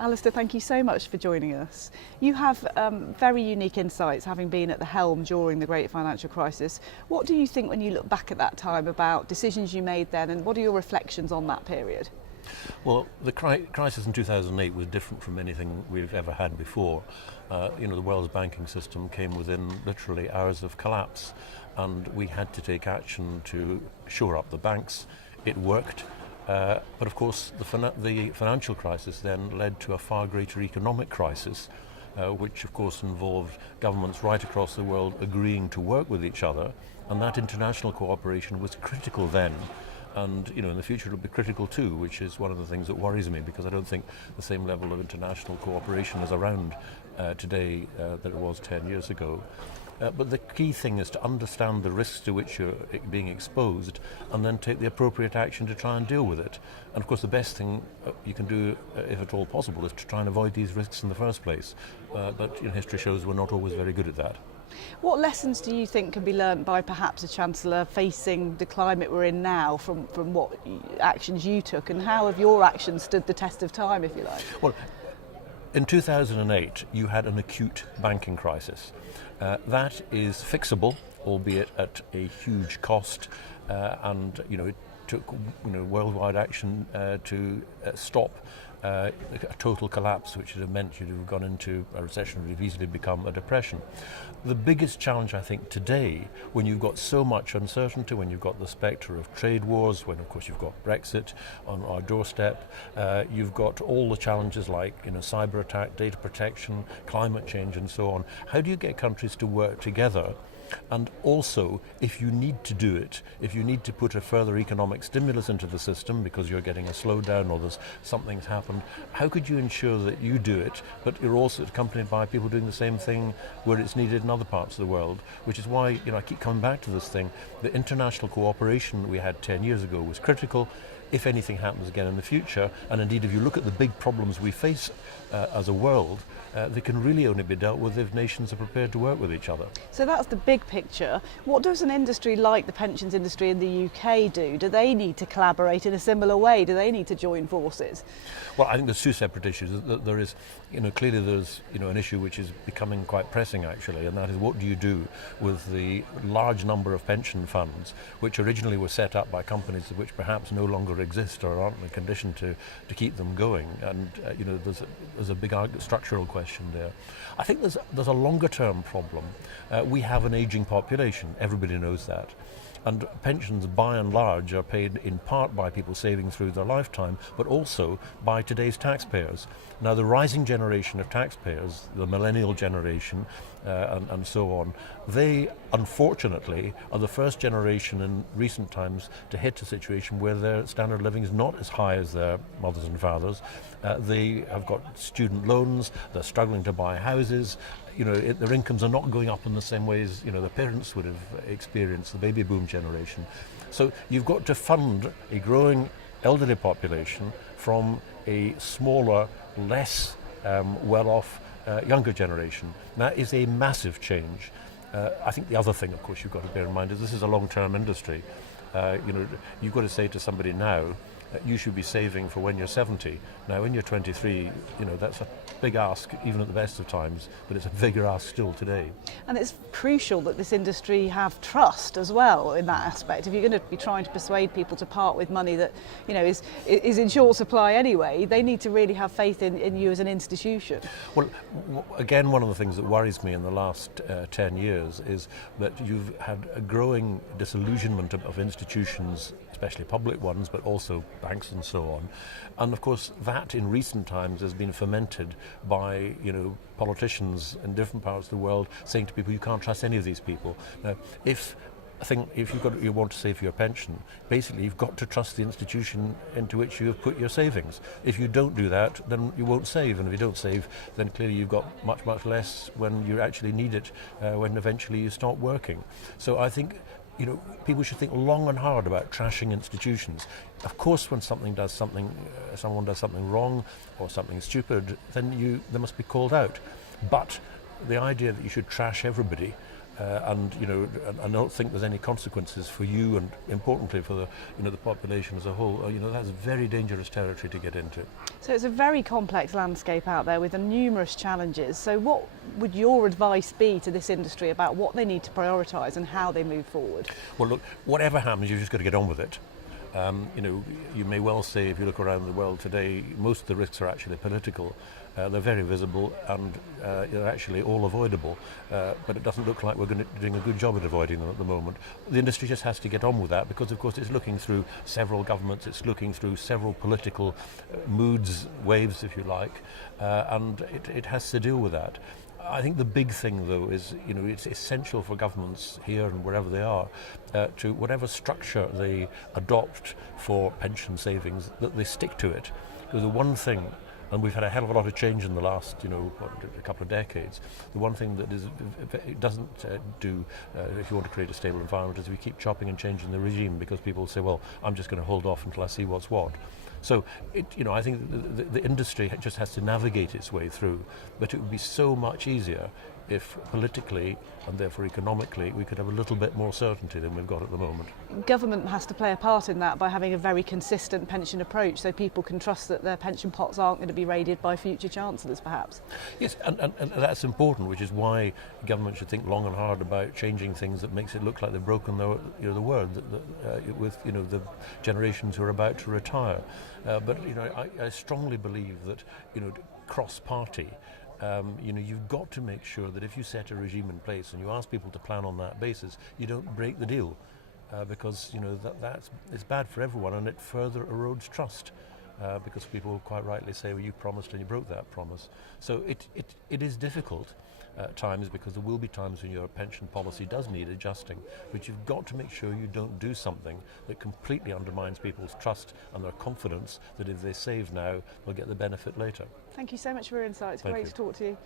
Alistair, thank you so much for joining us. You have very unique insights, having been at the helm during the great financial crisis. What do you think when you look back at that time about decisions you made then, and what are your reflections on that period? Well, the crisis in 2008 was different from anything we've ever had before. The world's banking system came within literally hours of collapse, and we had to take action to shore up the banks. It worked. But of course, the financial crisis then led to a far greater economic crisis, which of course involved governments right across the world agreeing to work with each other, and that international cooperation was critical then. And in the future it'll be critical too, which is one of the things that worries me, because I don't think the same level of international cooperation is around today that it was 10 years ago. But the key thing is to understand the risks to which you're being exposed and then take the appropriate action to try and deal with it. And of course the best thing you can do, if at all possible, is to try and avoid these risks in the first place. But history shows we're not always very good at that. What lessons do you think can be learnt by perhaps a Chancellor facing the climate we're in now from what actions you took, and how have your actions stood the test of time, if you like? Well, in 2008 you had an acute banking crisis. That is fixable, albeit at a huge cost, and it took worldwide action to stop a total collapse, which would have meant you'd have gone into a recession, would have easily become a depression. The biggest challenge, I think, today, when you've got so much uncertainty, when you've got the spectre of trade wars, when of course you've got Brexit on our doorstep, you've got all the challenges like cyber attack, data protection, climate change and so on. How do you get countries to work together? And also, if you need to do it, if you need to put a further economic stimulus into the system because you're getting a slowdown or something's happened, how could you ensure that you do it, but you're also accompanied by people doing the same thing where it's needed in other parts of the world? Which is why I keep coming back to this thing. The international cooperation that we had 10 years ago was critical. If anything happens again in the future, and indeed if you look at the big problems we face as a world, they can really only be dealt with if nations are prepared to work with each other. So that's the big picture. What does an industry like the pensions industry in the UK do? Do they need to collaborate in a similar way? Do they need to join forces? Well, I think there's two separate issues. There is, clearly there's, an issue which is becoming quite pressing actually, and that is what do you do with the large number of pension funds which originally were set up by companies which perhaps no longer exist or aren't in a condition to keep them going, and there's a big structural question there. I think there's a longer term problem. We have an aging population, everybody knows that. And pensions, by and large, are paid in part by people saving through their lifetime, but also by today's taxpayers. Now, the rising generation of taxpayers, the millennial generation, and so on, they, unfortunately, are the first generation in recent times to hit a situation where their standard of living is not as high as their mothers and fathers. They have got student loans, they're struggling to buy houses. Their incomes are not going up in the same way as their parents would have experienced, the baby boom generation. So you've got to fund a growing elderly population from a smaller, less well-off younger generation. That is a massive change. I think the other thing, of course, you've got to bear in mind is this is a long-term industry. You've got to say to somebody now, you should be saving for when you're 70. Now, when you're 23, that's a big ask, even at the best of times, but it's a bigger ask still today. And it's crucial that this industry have trust as well in that aspect. If you're going to be trying to persuade people to part with money that, is in short supply anyway, they need to really have faith in you as an institution. Well, again, one of the things that worries me in the last 10 years is that you've had a growing disillusionment of institutions, especially public ones, but also banks and so on. And of course, that in recent times has been fermented by, politicians in different parts of the world saying to people, you can't trust any of these people. Now, if you want to save for your pension, basically you've got to trust the institution into which you have put your savings. If you don't do that, then you won't save, and if you don't save, then clearly you've got much, much less when you actually need it, when eventually you start working. So I think people should think long and hard about trashing institutions. Of course, when someone does something wrong or something stupid, then they must be called out. But the idea that you should trash everybody and I don't think there's any consequences for you, and importantly for the population as a whole. That's very dangerous territory to get into. So it's a very complex landscape out there with numerous challenges. So what would your advice be to this industry about what they need to prioritise and how they move forward? Well, look, whatever happens, you've just got to get on with it. You may well say, if you look around the world today, most of the risks are actually political. They're very visible and they're actually all avoidable, but it doesn't look like we're doing a good job at avoiding them at the moment. The industry just has to get on with that, because of course it's looking through several governments, it's looking through several political moods, waves if you like, and it has to deal with that. I think the big thing, though, is it's essential for governments here and wherever they are to whatever structure they adopt for pension savings, that they stick to it. Because the one thing, and we've had a hell of a lot of change in the last a couple of decades, the one thing that it doesn't do if you want to create a stable environment is we keep chopping and changing the regime, because people say, well, I'm just going to hold off until I see what's what. So, I think the industry just has to navigate its way through, but it would be so much easier if politically and therefore economically we could have a little bit more certainty than we've got at the moment. Government has to play a part in that by having a very consistent pension approach, so people can trust that their pension pots aren't going to be raided by future chancellors, perhaps. Yes, and that's important, which is why government should think long and hard about changing things that makes it look like they've broken the word with the generations who are about to retire. But I strongly believe that cross-party. You've got to make sure that if you set a regime in place and you ask people to plan on that basis, you don't break the deal, because it's bad for everyone, and it further erodes trust, because people quite rightly say, well, you promised and you broke that promise. So it is difficult at times, because there will be times when your pension policy does need adjusting, but you've got to make sure you don't do something that completely undermines people's trust and their confidence that if they save now, they'll get the benefit later. Thank you so much for your insights. Great to talk to you.